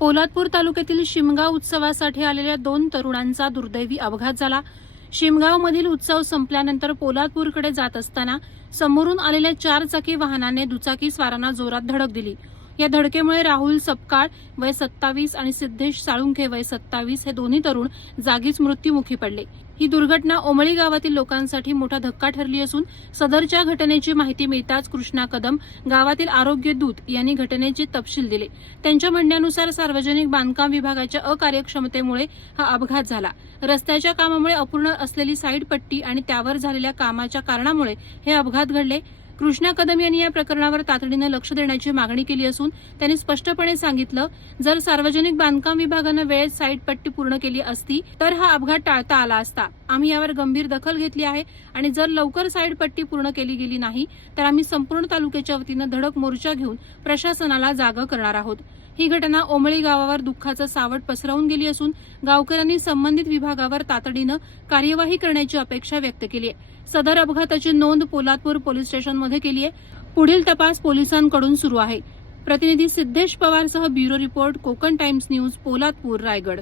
पोलादपूर तालुक्यातील शिमगाव उत्सवासाठी आलेल्या दोन तरुणांचा दुर्दैवी अपघात झाला. शिमगावमधील उत्सव संपल्यानंतर पोलादपूरकडे जात असताना समोरून आलेल्या चार चाकी वाहनाने दुचाकी स्वारांना जोरात धडक दिली. या धडकेमुळे राहुल सपकाळ वय सत्तावीस आणि सिद्धेश साळुंखे वय सत्तावीस हे दोन्ही तरुण जागीच मृत्युमुखी पडले. ही दुर्घटना ओमळी गावातील लोकांसाठी मोठा धक्का ठरली असून सदरच्या घटनेची माहिती मिळताच कृष्णा कदम गावातील आरोग्य दूत यांनी घटनेचे तपशील दिले. त्यांच्या म्हणण्यानुसार सार्वजनिक बांधकाम विभागाच्या अकार्यक्षमतेमुळे हा अपघात झाला. रस्त्याच्या कामामुळे अपूर्ण असलेली साईड पट्टी आणि त्यावर झालेल्या कामाच्या कारणामुळे हे अपघात घडले. कृष्णा कदम यांनी या प्रकरणावर तातडीनं लक्ष देण्याची मागणी केली असून त्यांनी स्पष्टपणे सांगितलं जर सार्वजनिक बांधकाम विभागानं वेळेत साईट पट्टी पूर्ण केली असती तर हा अपघात टाळता आला असता. आम्ही यावर गंभीर दखल घेतली आहे आणि जर लवकर साईट पट्टी पूर्ण केली गेली नाही तर आम्ही संपूर्ण तालुक्याच्या वतीनं धडक मोर्चा घेऊन प्रशासनाला जागा करणार आहोत. ही घटना ओमळी गावावर दुःखाचं सावट पसरवून गेली असून गावकऱ्यांनी संबंधित विभागावर तातडीनं कार्यवाही करण्याची अपेक्षा व्यक्त केली आहे. सदर अपघाताची नोंद पोलादपूर पोलीस स्टेशनमध्ये केली आहे पुढील तपास पोलिसांकडून सुरू आहे. प्रतिनिधी Siddhesh पवारसह bureau report Konkan Times news Poladpur Raigad.